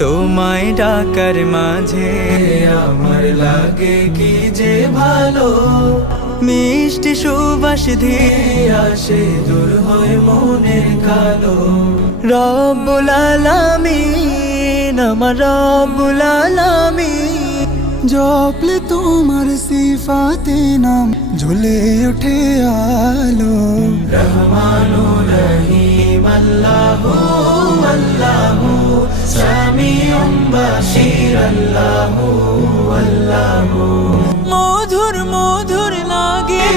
তোমায় ডাকার মাঝে আমার লাগে কি যে ভালো, মিষ্টি সুবাস দিয়ে আসে দূর হয় মনের কালো। রব্বুল আলামিন আমার রব্বুল আলামিন, জপলে তোমার সিফাতে নাম ঝুলে ওঠে আলো। রহমানুর রহিম আল্লাহু আল্লাহু, সামিউম বাশীর আল্লাহু আল্লাহু। মধুর মধুর লাগে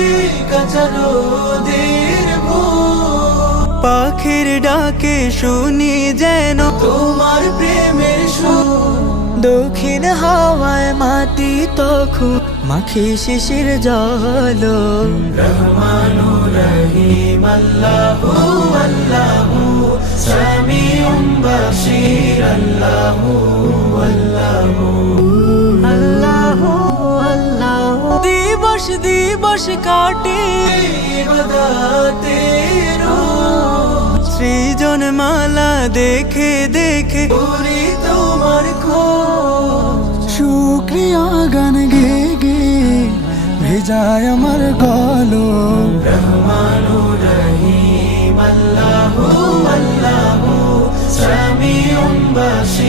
কাঁচা রোদের বুক, পাখির ডাকে শুনি যেন তোমার প্রেমের সুর। দক্ষিণ হাওয়ায় মাটি তখন মাখি শিশির জল। রহমানুর রহিম আল্লাহু আল্লাহু, সামিউম বাশীর আল্লাহু আল্লাহু আল্লাহু আল্লাহু। দিবস দিবস কাটে ইবাদতের রোজ, সৃজন মালা দেখে দেখে করি তোমার খোঁজ। শুকরিয়া গান গে গে ভেজায় আমার গলো। রহমানুর রহিম আল্লাহু আল্লাহু, সামিউম বাশীর